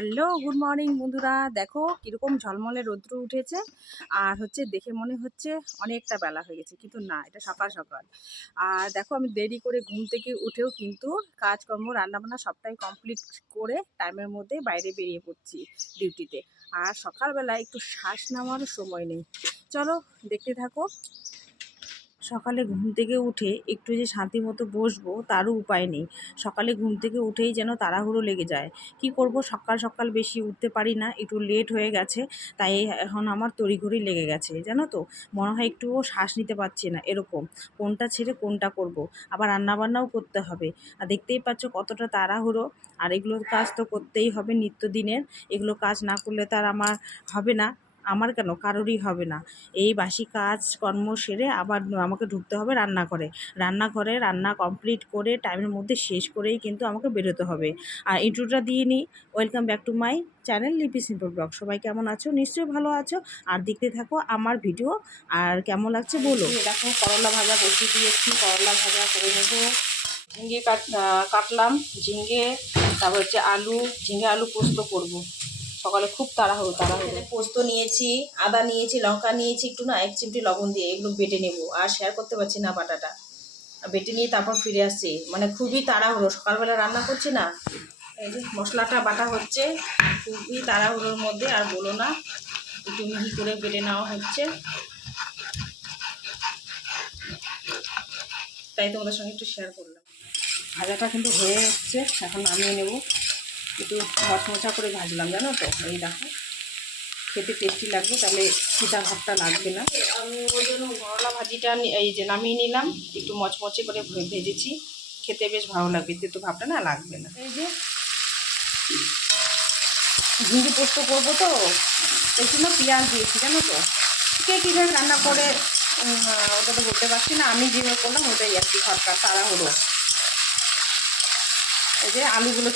Hello, good morning বন্ধুরা। দেখো কিরকম ঝলমলে রৌদ্র উঠেছে। আর দেখে মনে হচ্ছে অনেকটা বেলা হয়ে গেছে, কিন্তু না, এটা সকাল সকাল। আর দেখো আমি দেরি করে ঘুম থেকে উঠেও কিন্তু কাজকর্ম রান্নাবান্না সবটাই কমপ্লিট করে টাইমের মধ্যে বাইরে বেরিয়ে পড়ছি ডিউটিতে। আর সকালবেলা একটু শ্বাস নেওয়ারও সময় নেই। চলো দেখতে থাকো। সকালে ঘুম থেকে উঠে একটু যে শান্তি মতো বসবো তারও উপায় নেই। সকালে ঘুম থেকে উঠেই যেন তাড়াহুড়ো লেগে যায়। কি করব, সকাল সকাল বেশি উঠতে পারি না, একটু লেট হয়ে গেছে। তাই এখন আমার তড়িঘড়ি লেগে গেছে, জানো তো। মনে হয় একটুও শ্বাস নিতে পারছি না, এরকম কোনটা ছেড়ে কোনটা করব। আবার রান্নাবান্নাও করতে হবে। আর দেখতেই পাচ্ছ কতটা তাড়াহুড়ো। আর এগুলোর কাজ তো করতেই হবে নিত্যদিনের। এগুলো কাজ না করলে তার আমার হবে না। আমার কেন, কারোরই হবে না। এই বাসি কাজ কর্ম সেরে আবার আমাকে ঢুকতে হবে রান্নাঘরে রান্না কমপ্লিট করে টাইমের মধ্যে শেষ করেই কিন্তু আমাকে বেরোতে হবে। আর ইন্ট্রোটা দিয়ে নিই। Welcome back to my channel লিপি সিম্পল ব্লগ। সবাই কেমন আছো? নিশ্চয়ই ভালো আছো। আর দেখতে থাকো আমার ভিডিও। আর কেমন লাগছে বলো। দেখো করলা ভাজা বসিয়ে দিয়েছি, করলা ভাজা করে নেবো। ঝিঙে কাটলাম, ঝিঙে, তারপর আলু, ঝিঙে আলু পোস্ত করবো। সকালে খুব তাড়াহুড়ো। পোস্ত নিয়েছি, আদা নিয়েছি, লঙ্কা নিয়েছি, একটু না 1 চিমটি লবণ দিয়ে এগুলো বেটে নেবো। আর শেয়ার করতে পারছি না বাটাটা। বেটে নিয়ে তারপর ফিরে আসছি, মানে খুবই তাড়াহুড়ো। সকালবেলা রান্না করছি না, এই যে মশলাটা বাটা হচ্ছে, খুবই তাড়াহুড়োর মধ্যে। আর বলো না, একটু মিহি করে বেটে নেওয়া হচ্ছে। তাই তোমাদের সঙ্গে একটু শেয়ার করলাম। ভাজাটা কিন্তু হয়ে এসছে, এখন নামিয়ে নেব। একটু মচমচা করে ভাজলাম, জানো তো। এই দেখো, খেতে টেস্টি লাগবে, তাহলে চিতা ভাবটা লাগবে না। আমি ওই জন্য করলা ভাজিটা এই যে নামিয়ে নিলাম, একটু মচমচে করে ভেজেছি। খেতে বেশ ভালো লাগবে, তেতো ভাবটা না লাগবে না। এই যে ঝিঙে পোস্ত করবো, তো একটু না পেঁয়াজ দিয়েছি, জানো তো। কে কীভাবে রান্না করে ওটা তো বলতে পারছি না। আমি যেভাবে করলাম ওটাই আর কি, সরকার তাড়াহুড়ো। এই যে আলুগুলো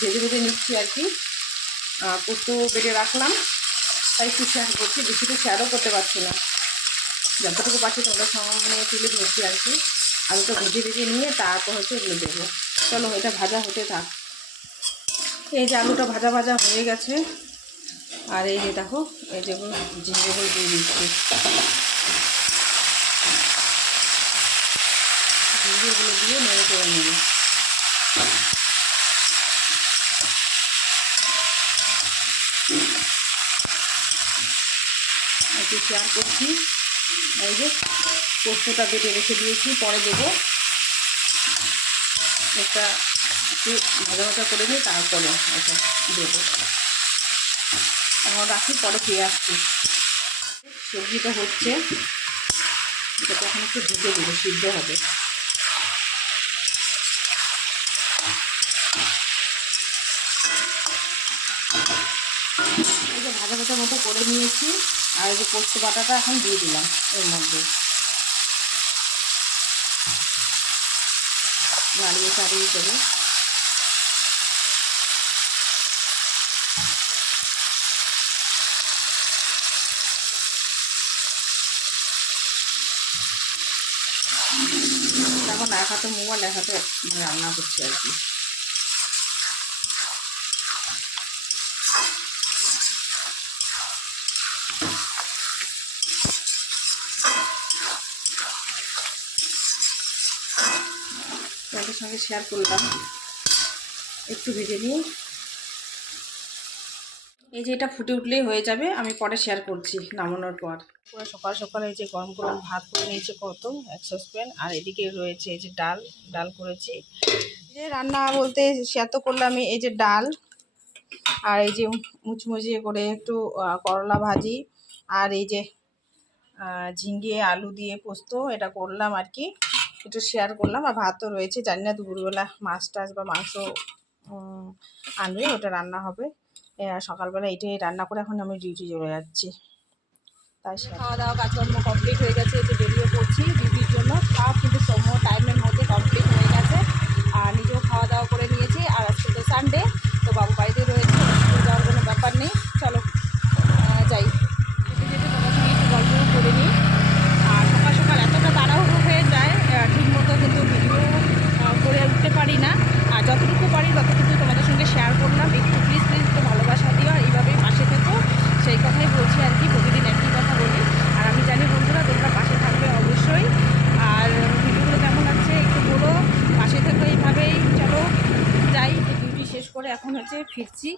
ভেজে নিচ্ছি আর কি। পোস্ত বেটে রাখলাম, তাই একটু শেয়ার করছি। বেশি তো শেয়ারও করতে পারছি না, যতটুকু পাচ্ছি তোমাদের সামনে তুলে ধরছি আর কি। আলুটা ভেজে নিয়ে তারপর এগুলো দেবো। চলো এটা ভাজা হতে থাক। এই যে আলুটা ভাজা হয়ে গেছে। আর এই যে দেখো, এই যেগুলো ঝিঙেগুলো দিয়ে দিচ্ছি। ঝিঙেগুলো দিয়ে নেড়ে করে নেব। একটু শেয়ার করছি। এই যে পোস্তটা বেটে রেখে দিয়েছি, পরে দেবো। একটা একটু ভাজা করে নিই, তারপরে এটা দেবো। এখন রাখি, পরে ফিরে আসছি। সবজিটা হচ্ছে, এটা তখন একটু ঢুকে দেবো, সিদ্ধ হবে। এই যে ভাজা মতো করে নিয়েছি। আর এই যে পোস্ত বাটাটা এখন দিয়ে দিলাম এর মধ্যে। নাড়িয়ে চাড়িয়ে দেবো। এখন এক হাতে মোবাইল, এক হাতে রান্না করছি আর কি। তাদের সঙ্গে শেয়ার করলাম, একটু ভেজে নিই। এই যে এটা ফুটে উঠলেই হয়ে যাবে, আমি পরে শেয়ার করছি নামানোর পর। পুরো সকাল সকাল এই যে গরম গরম ভাত করে নিয়েছে কত, 1 সসপ্যান। আর এদিকে রয়েছে এই যে ডাল করেছি। যে রান্না বলতে শেয়ার তো করলাম, এই যে ডাল, আর এই যে মুচমুচে করে একটু করলা ভাজি, আর এই যে ঝিঙে আলু দিয়ে পোস্ত, এটা করলাম আর কি, একটু শেয়ার করলাম। আর ভাতও রয়েছে, জানি না দুপুরবেলা মাছ টাছ বা মাংস আনবে, ওটা রান্না হবে। সকালবেলা এটাই রান্না করে এখন আমি ডিউটি চলে যাচ্ছি। তাই খাওয়া দাওয়া কাজকর্ম কমপ্লিট হয়ে গেছে, যে বেরিয়ে পড়ছি ডিউটির জন্য। সব কিন্তু টাইমের মধ্যে কমপ্লিট হয়ে গেছে। আর নিজেও খাওয়া দাওয়া করে নিয়েছি। আর আজকে তো সানডে, তো বাবু বাড়িতে রয়েছে, স্কুল যাওয়ার কোনো ব্যাপার নেই। চলো যাই, যেতে তোমার সঙ্গে একটু গল্প করে নিই। আর সকাল সকাল এতটা তাড়াহুড়ো হয়ে যায়, ঠিকমতো কিন্তু ভিডিও করে উঠতে পারি না। আর যতটুকু পারি ততটুকু তোমাদের সঙ্গে শেয়ার করলাম। একটু প্লিজ যে ফিরছি,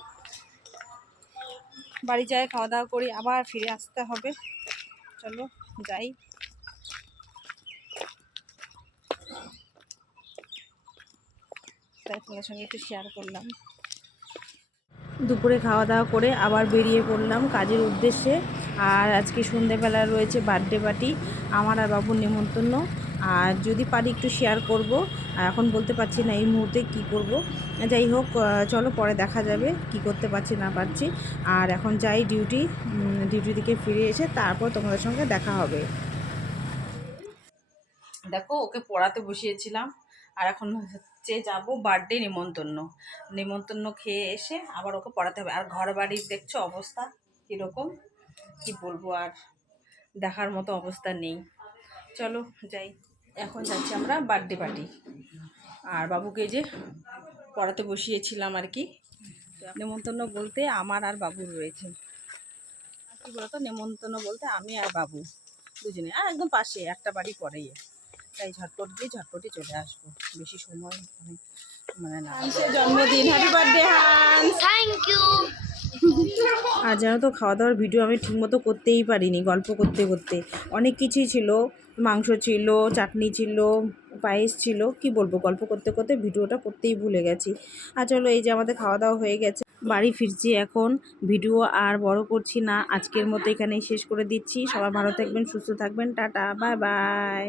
বাড়ি যাই, খাওয়া দাওয়া করি, আবার ফিরে আসতে হবে। চলো যাই। তাই তোমার সঙ্গে একটু শেয়ার করলাম। দুপুরে খাওয়া দাওয়া করে আবার বেরিয়ে পড়লাম কাজের উদ্দেশ্যে। আর আজকে সন্ধেবেলা রয়েছে বার্থডে পার্টি, আমার আর বাবুর নেমন্তন্ন। আর যদি পারি একটু শেয়ার করব, এখন বলতে পারছি না এই মুহূর্তে কি করব। যাই হোক, চলো পরে দেখা যাবে কি করতে পারছি না পারছি। আর এখন যাই ডিউটি থেকে ফিরে এসে তারপর তোমাদের সঙ্গে দেখা হবে। দেখো ওকে পড়াতে বসিয়েছিলাম, আর এখন হচ্ছে যাব বার্থডে নেমন্তন্ন খেয়ে এসে আবার ওকে পড়াতে হবে। আর ঘর বাড়ির দেখছো অবস্থা কীরকম, কি বলবো, আর দেখার মতো অবস্থা নেই। চলো যাই, এখন যাচ্ছি আমরা বার্থডে পার্টি। আর বাবুকে যে পড়াতে বসিয়েছিলাম আর কি। নেমন্তন্ন বলতে আমার আর বাবুর রয়েছে, কী বলতো, নেমন্তন্ন বলতে আমি আর বাবু দুজনে, আর একদম পাশে একটা বাড়ি পরেই। তাই ঝটপট গিয়ে ঝটপটই চলে আসবো, বেশি সময় মানে না। জন্মদিন, happy birthday Hans. Thank you. আর জানো তো, খাওয়া দাওয়ার ভিডিও আমি ঠিকমতো করতেই পারিনি, গল্প করতে করতে অনেক কিছুই ছিল, মাংস ছিল, চাটনি ছিল, পায়েস ছিল, কি বলবো, গল্প করতে করতে ভিডিওটা করতেই ভুলে গেছি। আর চলো, এই যে আমাদের খাওয়া দাওয়া হয়ে গেছে, বাড়ি ফিরছি এখন। ভিডিও আর বড় করছি না, আজকের মতো এখানেই শেষ করে দিচ্ছি। সবাই ভালো থাকবেন, সুস্থ থাকবেন, টাটা, বাই বাই।